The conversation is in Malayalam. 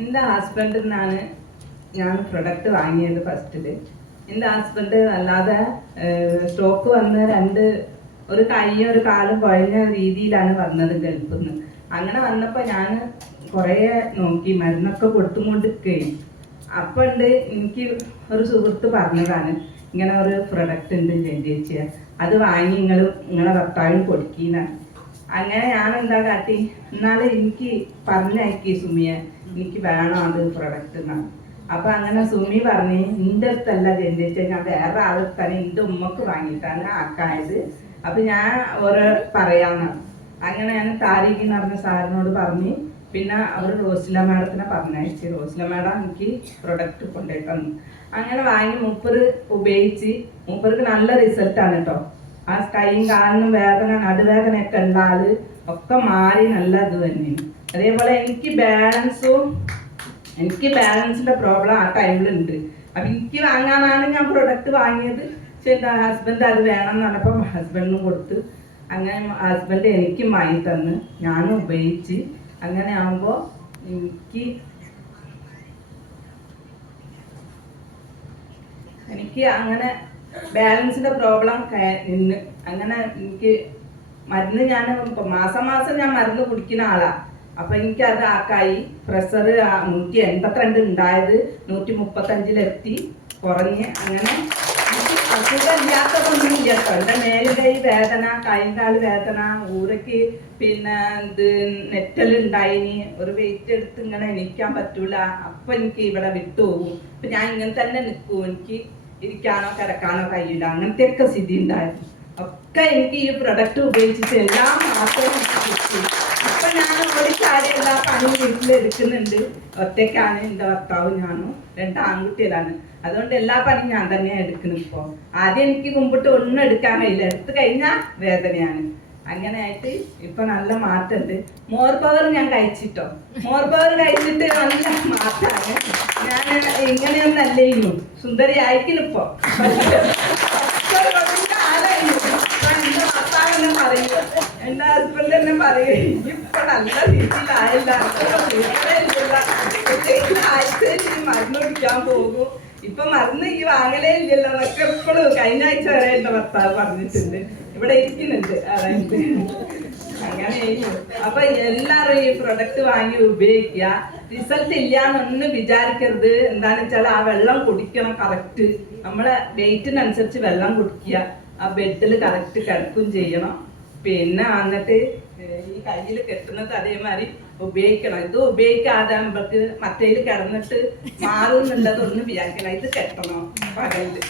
എൻ്റെ ഹസ്ബൻഡിൽ നിന്നാണ് ഞാൻ പ്രൊഡക്റ്റ് വാങ്ങിയത് ഫസ്റ്റില്. എൻ്റെ ഹസ്ബൻഡ് അല്ലാതെ സ്റ്റോക്ക് വന്ന് ഒരു കൈയും ഒരു കാലും കുഴഞ്ഞ രീതിയിലാണ് വന്നത് ഗൾഫിൽ നിന്ന്. അങ്ങനെ വന്നപ്പോൾ ഞാൻ കുറേ നോക്കി, മരുന്നൊക്കെ കൊടുത്തുകൊണ്ടിരിക്കുകയും അപ്പോൾ ഉണ്ട് എനിക്ക് ഒരു സുഹൃത്ത് പറഞ്ഞതാണ് ഇങ്ങനെ ഒരു പ്രൊഡക്റ്റ് ഉണ്ട് ചേച്ചി, അത് വാങ്ങി നിങ്ങളെ ഭർത്താവിന് കൊടുക്കുന്നതാണ്. അങ്ങനെ ഞാൻ എന്താ കാട്ടി, എന്നാലും എനിക്ക് പറഞ്ഞയക്കി സുമിയെ, എനിക്ക് വേണം അത് പ്രൊഡക്റ്റ് എന്നാണ്. അപ്പൊ അങ്ങനെ സുമി പറഞ്ഞ് നിന്റെ അടുത്തല്ല ചേച്ചി, ഞാൻ വേറെ ആളെടുത്താണ് എൻ്റെ ഉമ്മക്ക് വാങ്ങിയിട്ടാണ് ആക്കായത്. അപ്പൊ ഞാൻ ഓരോ പറയാന്ന്. അങ്ങനെ ഞാൻ താരിഖ് എന്ന് പറഞ്ഞ സാറിനോട് പറഞ്ഞ് പിന്നെ അവർ റോസില മാഡത്തിനെ പറഞ്ഞയച്ച് റോസില മാഡം എനിക്ക് പ്രൊഡക്റ്റ് കൊണ്ടുപോയി തന്നു. അങ്ങനെ വാങ്ങി മൂപ്പര് ഉപയോഗിച്ച് മൂപ്പർക്ക് നല്ല റിസൾട്ടാണ് കേട്ടോ. ആ കൈയും കാലിനും വേദന, നടുവേദനയൊക്കെ ഉള്ള ആള് ഒക്കെ മാറി നല്ല ഇത് തന്നെയാണ്. അതേപോലെ എനിക്ക് ബാലൻസിന്റെ പ്രോബ്ലം ആ ടൈമിലുണ്ട്. അപ്പൊ എനിക്ക് വാങ്ങാനാണ് ഞാൻ പ്രൊഡക്റ്റ് വാങ്ങിയത്. പക്ഷെ എൻ്റെ ഹസ്ബൻഡ് അത് വേണം എന്ന് പറഞ്ഞപ്പോൾ ഹസ്ബൻഡിനും കൊടുത്ത്. അങ്ങനെ ഹസ്ബൻഡ് എനിക്കും വാങ്ങി തന്ന് ഞാനും ഉപയോഗിച്ച്. അങ്ങനെ ആകുമ്പോൾ എനിക്ക് അങ്ങനെ ബാലൻസിന്റെ പ്രോബ്ലം ഇന്ന് അങ്ങനെ എനിക്ക് മരുന്ന് ഞാൻ മാസം ഞാൻ മരുന്ന് കുടിക്കുന്ന ആളാ. അപ്പൊ എനിക്ക് അത് ആക്കായി. പ്രഷർ 182 ഉണ്ടായത് 135 കുറഞ്ഞ്. അങ്ങനെ അസുഖം ഇല്ലാത്തതൊന്നും ഇല്ല കേട്ടോ. എൻ്റെ മേലുകൈ വേദന, കൈകാല് വേദന, ഊരക്ക് പിന്നെ നെറ്റലുണ്ടായിനി. ഒരു വെയിറ്റ് എടുത്ത് ഇങ്ങനെ എണീക്കാൻ പറ്റൂല. അപ്പൊ എനിക്ക് ഇവിടെ വിട്ടുപോകും. ഇപ്പൊ ഞാൻ ഇങ്ങനെ തന്നെ നിൽക്കും. എനിക്ക് ഇരിക്കാനോ കിടക്കാനോ കഴിയില്ല. അങ്ങനത്തെ ഒക്കെ സ്ഥിതി ഉണ്ടായിരുന്നു. ഒക്കെ എനിക്ക് ഈ പ്രൊഡക്റ്റ് ഉപയോഗിച്ചിട്ട് എല്ലാ മാസവും കിട്ടി. ഇപ്പൊ ഞാൻ ഒരു കാര്യം എല്ലാ പണിയും വീട്ടിലെടുക്കുന്നുണ്ട്. ഒറ്റയ്ക്കാണ് എൻ്റെ ഭർത്താവും ഞാനും, 2 ആൺകുട്ടികളാണ്. അതുകൊണ്ട് എല്ലാ പണിയും ഞാൻ തന്നെയാണ് എടുക്കുന്നത്. ഇപ്പോൾ ആദ്യം എനിക്ക് മുമ്പിട്ട് ഒന്നും എടുക്കാൻ കഴിയില്ല, എടുത്തു കഴിഞ്ഞാൽ വേദനയാണ്. അങ്ങനെ ആയിട്ട് ഇപ്പൊ നല്ല മാറ്റമുണ്ട്. മോർ പവർ ഞാൻ കഴിച്ചിട്ടോ, മോർ പവർ കഴിച്ചിട്ട് നല്ല മാറ്റമാണ്. ഞാൻ ഇങ്ങനെയൊന്നും അല്ലേലും സുന്ദരി ആയിരിക്കും ഇപ്പൊ. എന്റെ ഹസ്ബൻഡ് തന്നെ പറയും ഇപ്പൊ നല്ല രീതിയിലായല്ല, മരുന്ന് കുടിക്കാൻ പോകും. ഇപ്പൊ മരുന്ന് ഈ വാങ്ങലേ ഇല്ലല്ലോ എന്നൊക്കെ എപ്പോഴും കഴിഞ്ഞ ആഴ്ച വരെ എന്റെ ഭർത്താവ് പറഞ്ഞിട്ടുണ്ട്. ഇവിടെ ഇരിക്കുന്നുണ്ട് അതായത്. അങ്ങനെ അപ്പൊ എല്ലാവരും ഈ പ്രൊഡക്റ്റ് വാങ്ങി ഉപയോഗിക്കുക. റിസൾട്ട് ഇല്ലാന്നൊന്നും വിചാരിക്കരുത്. എന്താണെന്ന് വെച്ചാൽ ആ വെള്ളം കുടിക്കണം കറക്റ്റ്. നമ്മളെ വെയിറ്റിനനുസരിച്ച് വെള്ളം കുടിക്കുക. ആ ബെഡിൽ കറക്റ്റ് കിടക്കുകയും ചെയ്യണം. പിന്നെ വന്നിട്ട് ഈ കയ്യിൽ കെട്ടുന്നത് അതേമാതിരി ഉപയോഗിക്കണം. ഇത് ഉപയോഗിക്കാതെ നമുക്ക് മറ്റേല് കിടന്നിട്ട് മാറും എന്നുള്ളതൊന്നും വിചാരിക്കണം. ഇത് കെട്ടണം പകലില്.